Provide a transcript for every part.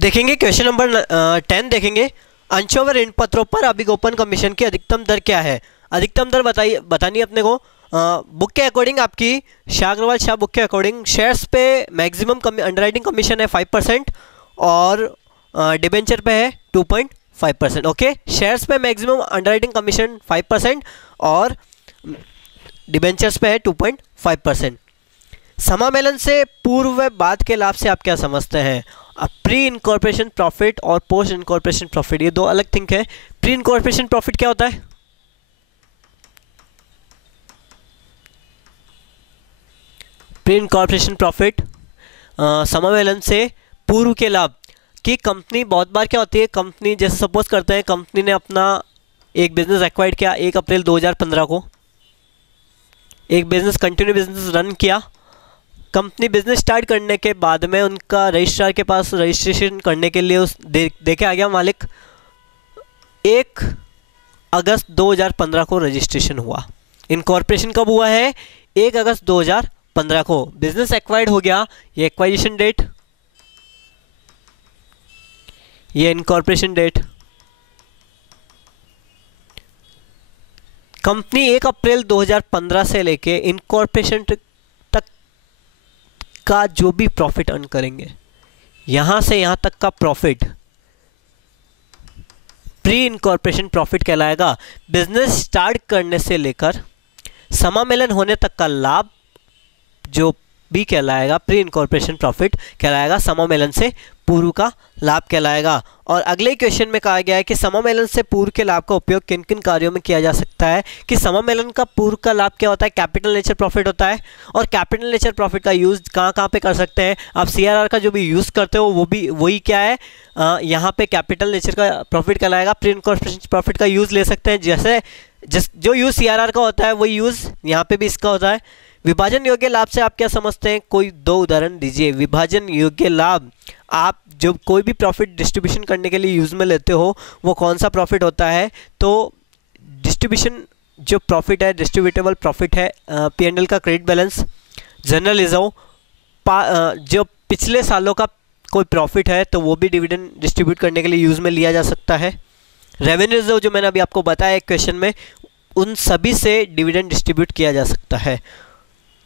देखेंगे question number 10 देखेंगे। अंशों व ऋण पत्रों पर अभिगोपन कमीशन की अधिकतम दर क्या है? अधिकतम दर बताइए, बतानी है अपने को। बुक के अकॉर्डिंग आपकी शाह अग्रवाल शाह बुक के अकॉर्डिंग शेयर्स पे मैक्सिमम अंडरराइटिंग कमीशन है 5% और डिबेंचर पे है 2.5%। ओके, शेयर्स पे मैक्सिमम अंडरराइटिंग कमीशन 5% और डिबेंचर्स पे है 2.5%। समामेलन से पूर्व व बाद के लाभ से आप क्या समझते हैं? प्री इनकॉर्पोरेशन प्रॉफिट और पोस्ट इनकॉर्पोरेशन प्रॉफिट, ये दो अलग थिंक है। प्री इनकॉर्पोरेशन प्रॉफिट क्या होता है? प्री इनकॉर्पोरेशन प्रॉफिट समामेलन से पूर्व के लाभ की कंपनी बहुत बार क्या होती है, कंपनी जैसे सपोज करते हैं कंपनी ने अपना एक बिजनेस एक्वायर्ड किया 1 अप्रैल 2015 को, एक बिजनेस कंटिन्यू बिजनेस रन किया। कंपनी बिजनेस स्टार्ट करने के बाद में उनका रजिस्ट्रार के पास रजिस्ट्रेशन करने के लिए देखे आ गया मालिक, 1 अगस्त 2015 को रजिस्ट्रेशन हुआ। इनकॉर्पोरेशन कब हुआ है? 1 अगस्त 2015 को। बिजनेस एक्वायर्ड हो गया, ये एक्वाइजिशन डेट, ये इनकॉर्पोरेशन डेट। कंपनी 1 अप्रैल 2015 से लेके इनकॉर्पोरेशन तक का जो भी प्रॉफिट अर्न करेंगे, यहां से यहां तक का प्रॉफिट प्री इनकॉर्पोरेशन प्रॉफिट कहलाएगा। बिजनेस स्टार्ट करने से लेकर समामेलन होने तक का लाभ जो भी कहलाएगा प्री इनकॉर्पोरेशन प्रॉफिट कहलाएगा, समामेलन से पूर्व का लाभ कहलाएगा। और अगले क्वेश्चन में कहा गया है कि समामेलन से पूर्व के लाभ का उपयोग किन किन कार्यों में किया जा सकता है। कि समामेलन का पूर्व का लाभ क्या होता है? कैपिटल नेचर प्रॉफिट होता है। और कैपिटल नेचर प्रॉफिट का यूज कहाँ कहाँ पे कर सकते हैं? आप सीआरआर का जो भी यूज़ करते हो वो भी वही क्या है, यहाँ पे कैपिटल नेचर का प्रॉफिट कहलाएगा। प्री इनकॉर्पोरेशन प्रॉफिट का यूज़ ले सकते हैं, जैसे जो यूज़ सीआरआर का होता है वही यूज़ यहाँ पे भी इसका होता है। विभाजन योग्य लाभ से आप क्या समझते हैं? कोई 2 उदाहरण दीजिए। विभाजन योग्य लाभ, आप जब कोई भी प्रॉफिट डिस्ट्रीब्यूशन करने के लिए यूज़ में लेते हो वो कौन सा प्रॉफिट होता है? तो डिस्ट्रीब्यूशन जो प्रॉफिट है, डिस्ट्रीब्यूटेबल प्रॉफिट है, P&L का क्रेडिट बैलेंस, जनरल रिजर्व, जो पिछले सालों का कोई प्रॉफिट है तो वो भी डिविडेंड डिस्ट्रीब्यूट करने के लिए यूज़ में लिया जा सकता है। रेवेन्यू रिजर्व जो मैंने अभी आपको बताया एक क्वेश्चन में, उन सभी से डिविडेंड डिस्ट्रीब्यूट किया जा सकता है।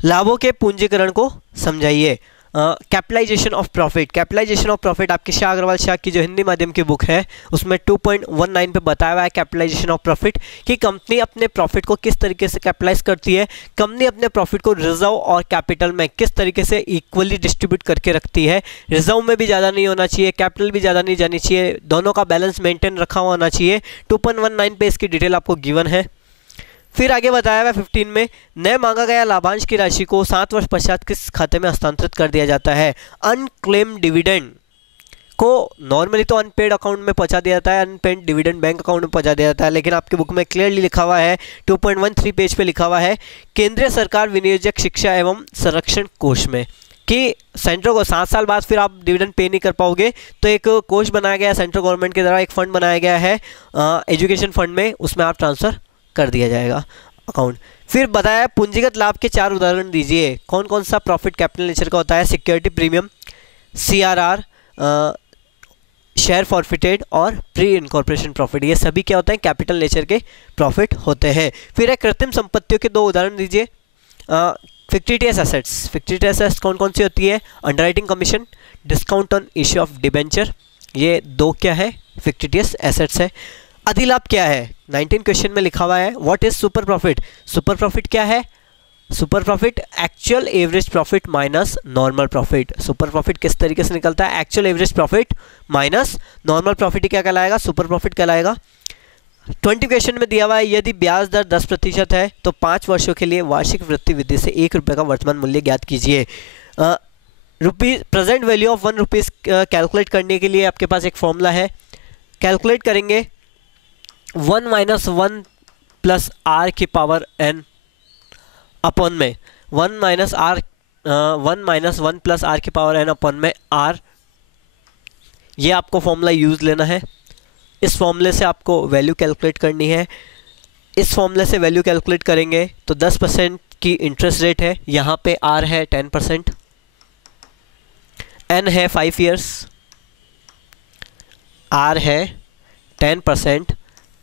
लाभों के पूंजीकरण को समझाइए। Capitalisation of profit, capitalisation of profit आपकी शाह अग्रवाल शाह की जो हिंदी माध्यम की बुक है उसमें 2.19 पे बताया हुआ है कैपिटलाइजेशन ऑफ प्रॉफिट, कि कंपनी अपने प्रॉफिट को किस तरीके से कैपिटलाइज करती है, कंपनी अपने प्रॉफिट को रिजर्व और कैपिटल में किस तरीके से इक्वली डिस्ट्रीब्यूट करके रखती है। रिजर्व में भी ज़्यादा नहीं होना चाहिए, कैपिटल भी ज़्यादा नहीं जानी चाहिए, दोनों का बैलेंस मेंटेन रखा हुआ होना चाहिए। 2.19 पे इसकी डिटेल आपको गिवन है। फिर आगे बताया हुआ 15 में, नए मांगा गया लाभांश की राशि को 7 वर्ष पश्चात किस खाते में हस्तांतरित कर दिया जाता है? अनक्लेम डिविडेंड को नॉर्मली तो अनपेड अकाउंट में पहुंचा दिया जाता है, अनपेड डिविडेंड बैंक अकाउंट में पहुंचा दिया जाता है, लेकिन आपकी बुक में क्लियरली लिखा हुआ है 2.13 पेज पे लिखा हुआ है केंद्रीय सरकार विनियोजक शिक्षा एवं संरक्षण कोष में, कि सेंट्रल को 7 साल बाद फिर आप डिविडेंड पे नहीं कर पाओगे तो एक कोष बनाया गया है सेंट्रल गवर्नमेंट के द्वारा, एक फंड बनाया गया है एजुकेशन फंड में, उसमें आप ट्रांसफ़र कर दिया जाएगा अकाउंट। फिर बताया पूंजीगत लाभ के 4 उदाहरण दीजिए। कौन कौन सा प्रॉफिट कैपिटल नेचर का होता है? Security premium, CRR, share forfeited और प्री इनकॉर्पोरेशन प्रॉफिट, ये सभी क्या होते हैं? कैपिटल नेचर के प्रॉफिट होते हैं। फिर है कृत्रिम संपत्तियों के 2 उदाहरण दीजिए। फिक्टिटियस एसेट्स, फिक्टिटियस एसेट्स कौन कौन सी होती है? Underwriting commission, discount on issue of debenture, ये 2 क्या है? फिक्टिटियस एसेट्स है। अधिलाभ क्या है? 19 क्वेश्चन में लिखा हुआ है what is super profit. Super profit क्या है? Super profit actual average profit minus normal profit. Super profit किस तरीके से निकलता है? Actual average profit minus normal profit ही क्या कहलाएगा? सुपर प्रॉफिट कहलाएगा। 20 क्वेश्चन में दिया हुआ है यदि ब्याज दर 10% है तो 5 वर्षों के लिए वार्षिक वृद्धि विधि से 1 रुपये का वर्तमान मूल्य ज्ञात कीजिए। Present value of 1 rupees calculate करने के लिए आपके पास एक फॉर्मूला है, कैलकुलेट करेंगे 1 - 1 + r की पावर n अपॉन में 1 - 1 + r की पावर n अपॉन में r, ये आपको फॉर्मूला यूज़ लेना है। इस फॉर्मूले से आपको वैल्यू कैलकुलेट करनी है। इस फॉर्मूले से वैल्यू कैलकुलेट करेंगे तो 10% की इंटरेस्ट रेट है, यहाँ पे r है 10%, n है 5 ईयर्स, आर है 10%,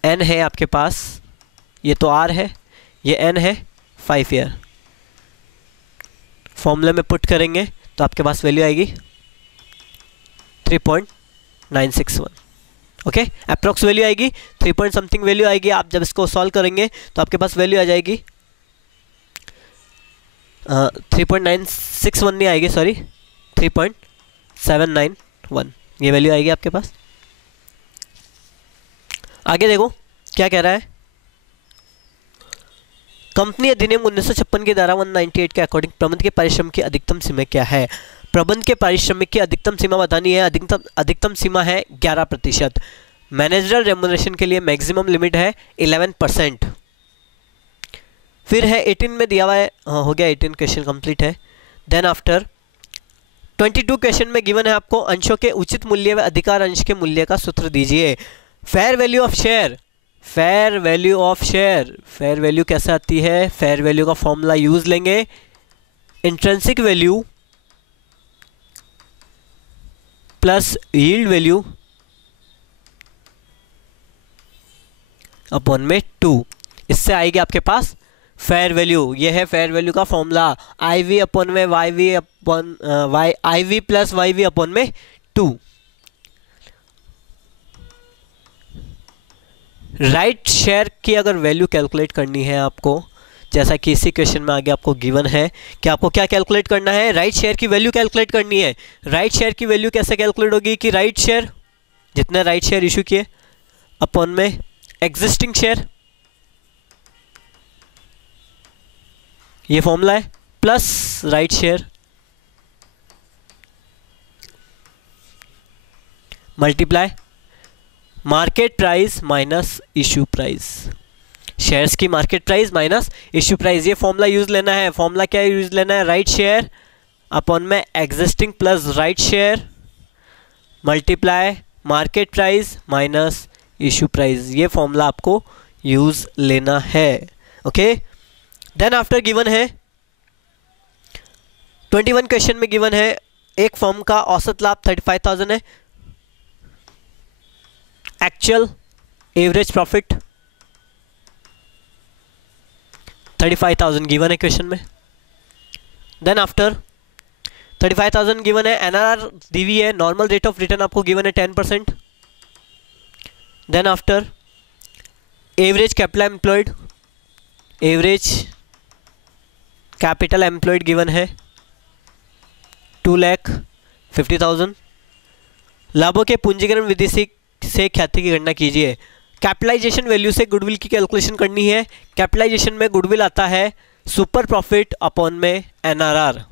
एन है आपके पास, ये तो आर है, ये एन है 5 ईयर। फॉर्मूले में पुट करेंगे तो आपके पास वैल्यू आएगी 3.961। ओके, अप्रोक्स वैल्यू आएगी 3 पॉइंट समथिंग वैल्यू आएगी। आप जब इसको सॉल्व करेंगे तो आपके पास वैल्यू आ जाएगी 3.961 नहीं आएगी, सॉरी 3.791 ये वैल्यू आएगी आपके पास। आगे देखो क्या कह रहा है। कंपनी अधिनियम 1956 की धारा 198 के अकॉर्डिंग प्रबंध के पारिश्रमिक की अधिकतम सीमा क्या है? प्रबंध के पारिश्रमिक की अधिकतम सीमा बतानी है। अधिकतम सीमा है 11%। मैनेजरल रेम्युनरेशन के लिए मैक्सिमम लिमिट है 11%। फिर है 18 में दिया हुआ है, हाँ हो गया, 18 क्वेश्चन कंप्लीट है। देन आफ्टर 22 क्वेश्चन में गिवन है आपको अंशों के उचित मूल्य व अधिकार अंश के मूल्य का सूत्र दीजिए। Fair value of share, fair value of share, fair value कैसे आती है? फेयर वैल्यू का फॉर्मूला यूज लेंगे, intrinsic value plus yield value upon में 2, इससे आएगी आपके पास फेयर वैल्यू। ये है फेयर वैल्यू का फॉर्मूला, आई वी अपॉन में Y V upon Y, I V plus Y V upon में 2। राइट शेयर की अगर वैल्यू कैलकुलेट करनी है आपको, जैसा कि इसी क्वेश्चन में आगे आपको गिवन है कि आपको क्या कैलकुलेट करना है, राइट शेयर की वैल्यू कैलकुलेट करनी है। राइट शेयर की वैल्यू कैसे कैलकुलेट होगी कि राइट शेयर, जितने राइट शेयर इशू किए अपॉन में एग्जिस्टिंग शेयर, ये फॉर्मूला है, plus right share multiply market price minus issue price, shares की market price minus issue price. ये फॉर्मूला यूज लेना है। फॉर्मूला क्या यूज लेना है? राइट शेयर अपॉन में existing plus right share multiply market price minus issue price. ये formula आपको यूज लेना है। ओके, देन आफ्टर गिवन है 21 क्वेश्चन में गिवन है एक फर्म का औसत लाभ 35,000 है, एक्चुअल एवरेज प्रॉफिट 35,000 गिवन है क्वेश्चन में। देन आफ्टर 35,000 गिवन है, एनआरआर दी हुई है, नॉर्मल रेट ऑफ रिटर्न आपको गिवन है 10%। Then after average capital employed, average capital employed given है 2,50,000। लाभों के पूंजीकरण विधि से ख्याति की गणना कीजिए। कैपिटलाइजेशन वैल्यू से गुडविल की कैलकुलेशन करनी है। कैपिटलाइजेशन में गुडविल आता है सुपर प्रॉफिट अपॉन में एनआरआर।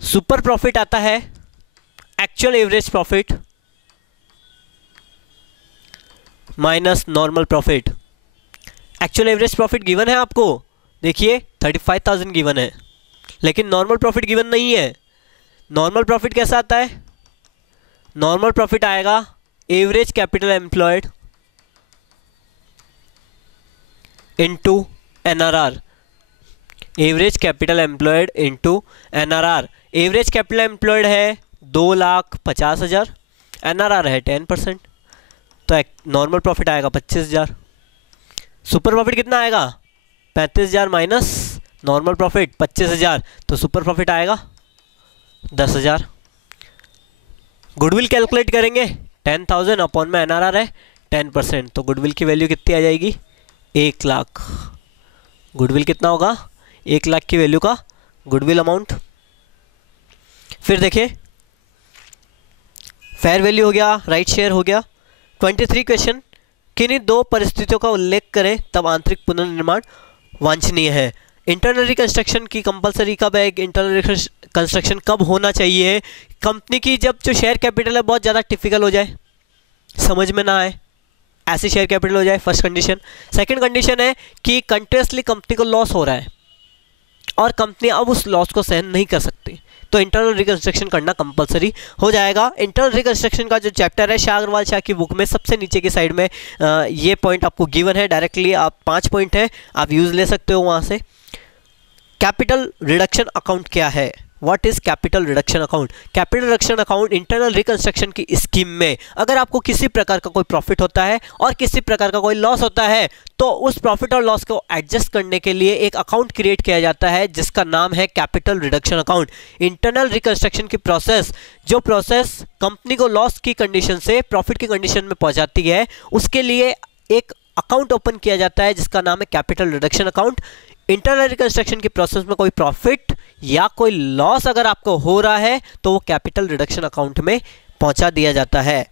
सुपर प्रॉफिट आता है actual average profit minus normal profit. Actual average profit given है आपको, देखिए 35,000 गिवन है, लेकिन नॉर्मल प्रॉफिट गिवन नहीं है। नॉर्मल प्रॉफिट कैसा आता है? नॉर्मल प्रॉफिट आएगा average capital employed into NRR, average capital employed into NRR. Average capital employed है 2,50,000, एनआरआर है 10%, तो नॉर्मल प्रॉफिट आएगा 25,000। सुपर प्रॉफिट कितना आएगा? 35,000 माइनस नॉर्मल प्रॉफिट 25,000, तो सुपर प्रॉफिट आएगा 10,000। गुडविल कैलकुलेट करेंगे 10,000 अपॉन में एनआरआर है 10%, तो गुडविल की वैल्यू कितनी आ जाएगी? 1 लाख। गुडविल कितना होगा? 1 लाख की वैल्यू का गुडविल अमाउंट। फिर देखिए फेयर वैल्यू हो गया, राइट शेयर हो गया। 23 क्वेश्चन, किन्हीं 2 परिस्थितियों का उल्लेख करें तब आंतरिक पुनर्निर्माण वांछनीय है। इंटरनल रिकंस्ट्रक्शन की कंपलसरी कब है? इंटरनल रिकंस्ट्रक्शन कब होना चाहिए? कंपनी की जब जो शेयर कैपिटल है बहुत ज़्यादा टिपिकल हो जाए, समझ में ना आए, ऐसे शेयर कैपिटल हो जाए, फर्स्ट कंडीशन। सेकंड कंडीशन है कि कंटिन्यूसली कंपनी को लॉस हो रहा है और कंपनी अब उस लॉस को सहन नहीं कर सकती, तो इंटरनल रिकंस्ट्रक्शन करना कंपलसरी हो जाएगा। इंटरनल रिकंस्ट्रक्शन का जो चैप्टर है शाह अग्रवाल शाह की बुक में सबसे नीचे की साइड में ये पॉइंट आपको गिवन है डायरेक्टली। आप 5 पॉइंट है, आप यूज ले सकते हो वहाँ से। कैपिटल रिडक्शन अकाउंट क्या है what is capital reduction account? Capital reduction account internal reconstruction की स्कीम में अगर आपको किसी प्रकार का कोई प्रॉफिट होता है और किसी प्रकार का कोई लॉस होता है तो उस प्रॉफिट और लॉस को एडजस्ट करने के लिए एक अकाउंट क्रिएट किया जाता है जिसका नाम है capital reduction account. Internal reconstruction की प्रोसेस, जो प्रोसेस कंपनी को लॉस की कंडीशन से प्रॉफिट की कंडीशन में पहुंचाती है, उसके लिए एक अकाउंट ओपन किया जाता है जिसका नाम है capital reduction account. Internal reconstruction की प्रोसेस में कोई प्रॉफिट या कोई लॉस अगर आपको हो रहा है तो वो कैपिटल रिडक्शन अकाउंट में पहुंचा दिया जाता है।